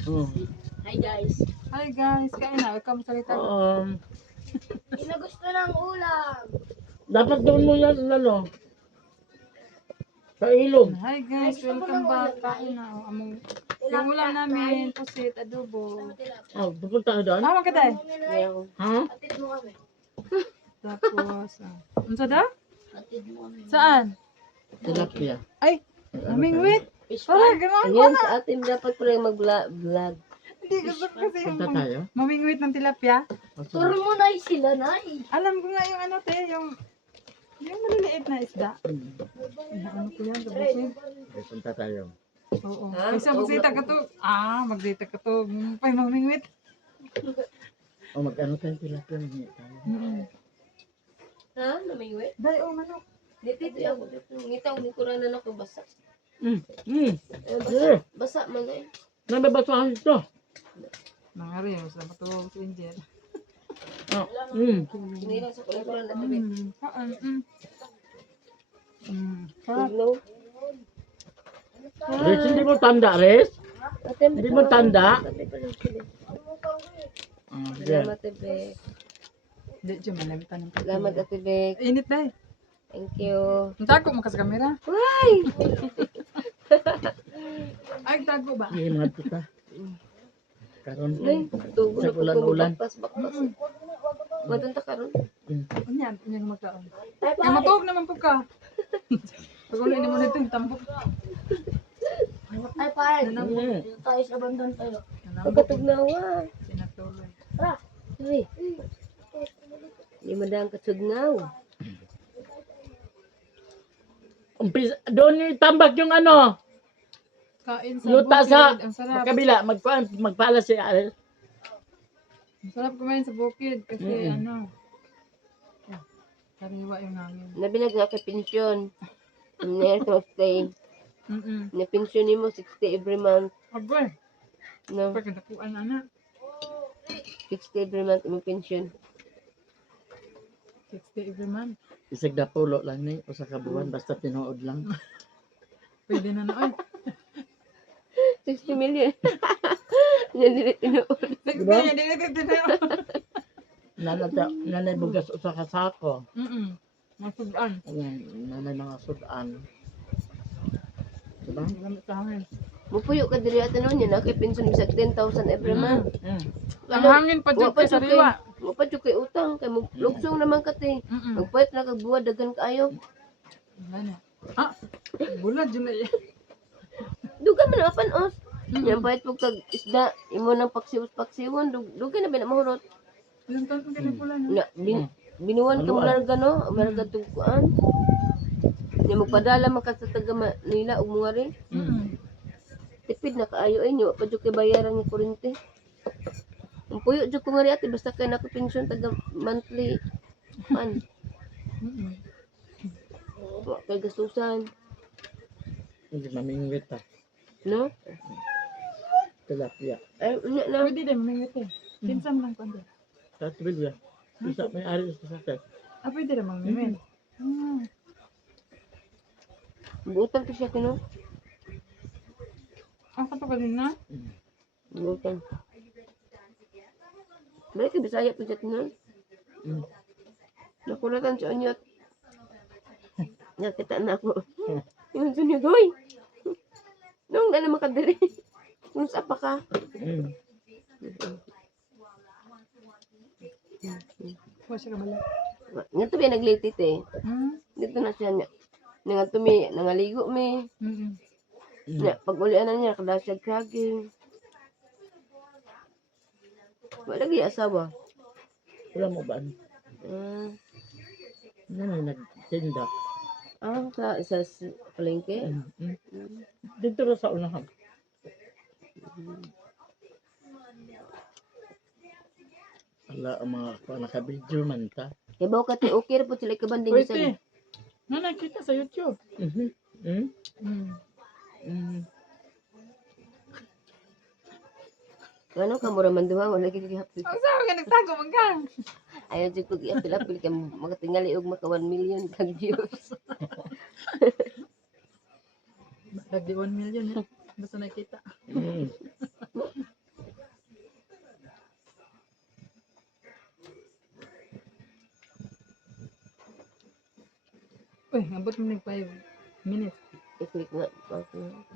Hi guys. Hi guys, kain na. Ikaw magsalita. Sino gusto ng ulam? Dapat doon mo yan, ano, sa ilog. Hi guys, welcome back. Kain na. Yung ulam namin, pusit, adobo. Oh, pupunta ka doon? Tama ka tayo. Ha? Atid mo kami. Tapos, unsa daw? Atid mo kami. Saan? Tilapia. Ay, aming wait. Fish Para, gano'n. Ayun, sa atin dapat pala yung mag-vlog. Hindi gusto ko kasi yung Punta tayo? mamingwit ng tilapia. Turo mo na sila na Alam ko nga yung ano te, yung maliliit na isda. Ano ko yan, kabusin. Okay, punta tayo. Oo. Ha? Kasi magsita ka to. Magsita ka to. Pay mamingwit. O mag-ano tayo tilapia. Hingi tayo. Ha? Namingwe? Dahil manok. Dito ako. Ngitaw, ni kuranan ako basa. Basa man eh. Nababasahan ito. Nangari, sa matuwag si Angel. Kinilang sa kulang na tabi. Sarap. Hello? Riz, hindi mo tanda, Riz? Atem, Hindi mo tanda? tabi pa lang sila. Yan. Salamat, Tibek. Hindi, Diyo, malamitan ng Salamat, Tibek. Init dahil. Thank you. Ang tago mo ka sa kamera. Why? Ay, tago ba? Hindi mo kita. Karon. Nay, tugo na Sa ulan-ulan. bakpas. Matunta ka ron? Yan, yan magkaon. Ay, Kaya matuog naman po ka. Pag ulit mo nito yung tambok. Ay pare. Mm. Dito tayo sa bandang tayo. pagkatugnawa. Sinatuloy. Ay. Hindi madang katugnaw. Doon yung tambak yung ano. Kain sa Yuta bukid. sa Ang sarap. kabila. Magpala si Aris. Ang sarap kumain sa bukid kasi Mm-mm. ano. Sariwa yung hangin. Nabinag nga kay pensyon. Ngayon ko stay. Na pensyon mo 60 every month. Agoy. No, Pag nakuan na. 60 every month mo pensyon. 60 every month. Isig na pulo lang ni. O sa kabuan. Basta tinuod lang. Pwede na na. Ay, 60 million. Yan din tinuod. Diba? Hindi. Nanay bugas o sa kasako. Masudan. Nanay mga sudan. Diba? Gamit sa hangin. Mupuyo ka diri at ano niya na kay pensyon bisag 10,000 every month. Ang hangin pa dyan kay sariwa. Mo pa kay utang kay mo lugsong naman ka te. Magpayat na kag buwad daghan kaayo. Ano? Bulad dyan na yan. Dugan man apan os. Yang payat pug kag isda imo nang paksiwon dugan na ba na mahurot. Ilang taon kong kinipula na. Na binuwan ka mo larga no, larga tugkuan. Nya magpadala man ka sa taga Manila ug mga rin. Tipid na kaayo ay nyo pa jud kay bayaran ng kuryente. Ang puyo jud ko nga ri ate basta kay nako pensyon taga monthly man. Wa kay gastusan, Hindi mamingwit pa. no? Tilapia. Ay unya na. Pwede din, mingit eh. Pinsam lang pa din. Sa trivia. Isa may ari sa sakit. Pwede rin mangmimit. Butang to siya kino. Ang katagalin na. Butang. Balik ka Bisaya po siya kino. Nakulatan siya anyot. Nakita na ako. Yung sunyod, hoy! Nung na naman ka diri. Kung sa pa ka. Huwag siya kabala. Nga to ba naglitit eh. Dito na siya niya. Nga to mi, nangaligo mi. Nya, pag ulian na niya, kada siya kraging. Wala lagi asawa. Wala mo ba? Nanay nagtinda. Sa isa palengke. Dito na sa unahan. Wala ang mga nakabidyo man ta. Kaya ba ka ti okay ra po sila kabanding Pwede. Nakita sa YouTube. Ano ka mura man duha wala gigihapit. Ang sabi ka nagtago man ka. Ayaw jud ko giapil-apil kay makatingali og maka 1 million kag views. Lagi 1 million eh. Basta nakita. Uy, abot mo ng 5 minutes. I-click nga. Okay.